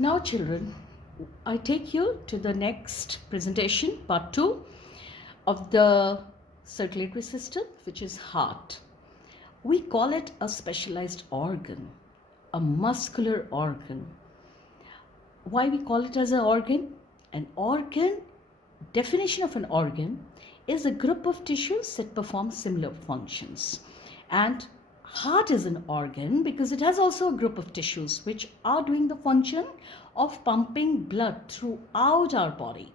Now, children, I take you to the next presentation, part 2 of the circulatory system, which is heart. We call it a specialized organ, a muscular organ. Why we call it as an organ? An organ, definition of an organ, is a group of tissues that perform similar functions. And heart is an organ because it has also a group of tissues which are doing the function of pumping blood throughout our body.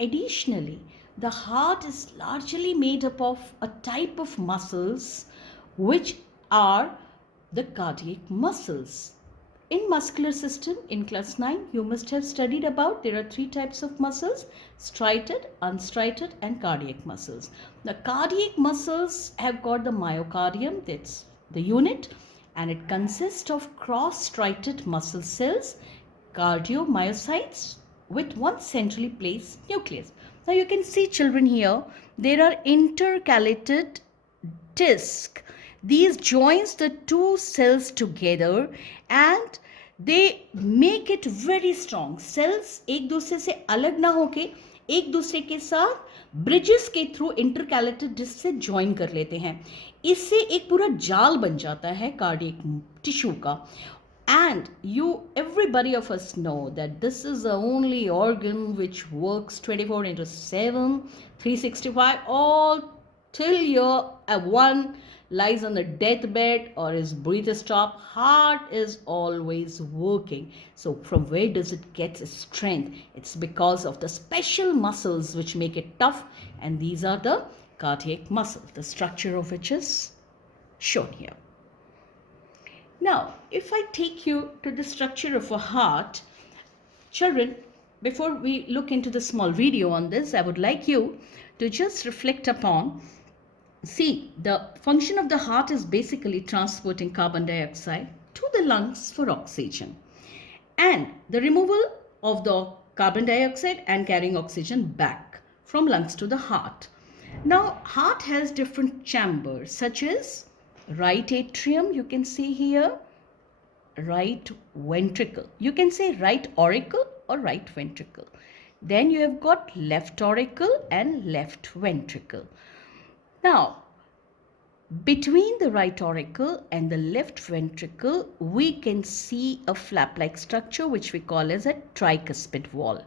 Additionally, the heart is largely made up of a type of muscles which are the cardiac muscles. In muscular system, in class 9, you must have studied about there are 3 types of muscles: striated, unstriated and cardiac muscles. The cardiac muscles have got the myocardium, that's the unit, and it consists of cross-striated muscle cells, cardiomyocytes, with one centrally placed nucleus. Now you can see, children, here there are intercalated disc. These joins the two cells together and they make it very strong. Cells एक दूसरे से अलग ना होके एक दूसरे के साथ ब्रिजेस के थ्रू इंटरकैलेटेड डिस्क से ज्वाइन कर लेते हैं. इससे एक पूरा जाल बन जाता है कार्डियक टिश्यू का. And everybody of us know that this is the only organ which works 24/7, 365, all till your one lies on the deathbed or his breath stops. Heart is always working. So from where does it get its strength? It's because of the special muscles which make it tough, and these are the cardiac muscles, the structure of which is shown here. Now, if I take you to the structure of a heart, children, before we look into the small video on this, I would like you to just reflect upon, see, the function of the heart is basically transporting carbon dioxide to the lungs for oxygen, and the removal of the carbon dioxide and carrying oxygen back from lungs to the heart. Now, heart has different chambers such as right atrium, you can see here, right ventricle. You can say right auricle or right ventricle. Then you have got left auricle and left ventricle. Now, between the right auricle and the left ventricle, we can see a flap-like structure which we call as a tricuspid wall.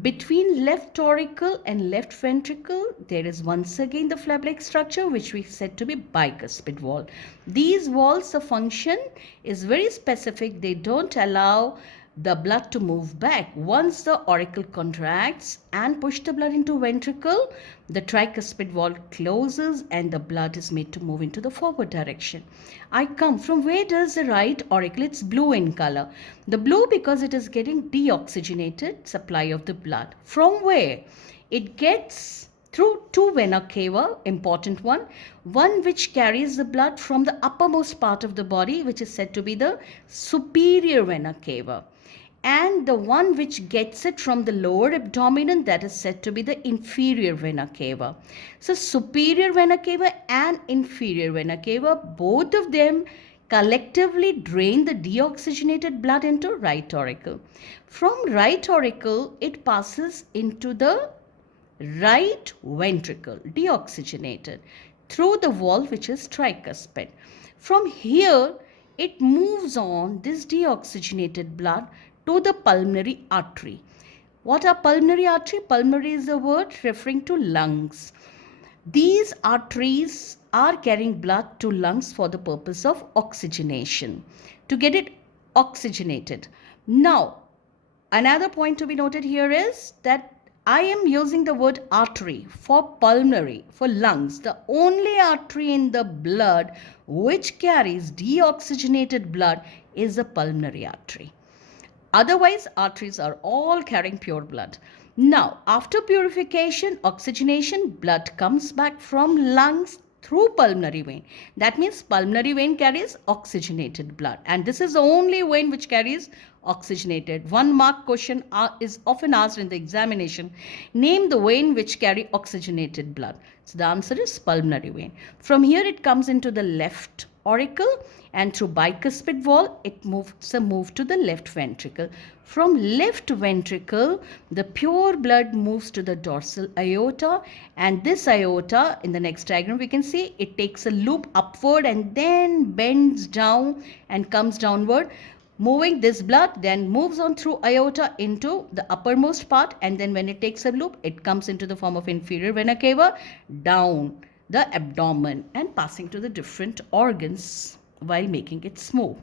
Between left auricle and left ventricle, there is once again the flap-like structure which we said to be bicuspid wall. These walls, the function is very specific. They don't allow the blood to move back. Once the auricle contracts and push the blood into ventricle, the tricuspid wall closes and the blood is made to move into the forward direction. I come from where does the right auricle? It's blue in color. The blue because it is getting deoxygenated supply of the blood. From where? It gets through two vena cava, important one which carries the blood from the uppermost part of the body, which is said to be the superior vena cava, and the one which gets it from the lower abdomen, that is said to be the inferior vena cava. So superior vena cava and inferior vena cava, both of them collectively drain the deoxygenated blood into right auricle. From right auricle, it passes into the right ventricle, deoxygenated, through the wall which is tricuspid. From here, it moves on, this deoxygenated blood, to the pulmonary artery. What are pulmonary artery? Pulmonary is a word referring to lungs. These arteries are carrying blood to lungs for the purpose of oxygenation, to get it oxygenated. Now, another point to be noted here is that I am using the word artery for pulmonary, for lungs. The only artery in the blood which carries deoxygenated blood is the pulmonary artery. Otherwise, arteries are all carrying pure blood. Now, after purification, oxygenation, blood comes back from lungs through pulmonary vein. That means pulmonary vein carries oxygenated blood, and this is the only vein which carries oxygenated. 1 mark question is often asked in the examination. Name the vein which carry oxygenated blood. So the answer is pulmonary vein. From here it comes into the left auricle, and through bicuspid wall it moves to the left ventricle. From left ventricle, the pure blood moves to the dorsal aorta, and this aorta, in the next diagram we can see, it takes a loop upward and then bends down and comes downward. Moving this blood then moves on through aorta into the uppermost part, and then when it takes a loop, it comes into the form of inferior vena cava down the abdomen and passing to the different organs while making it smooth.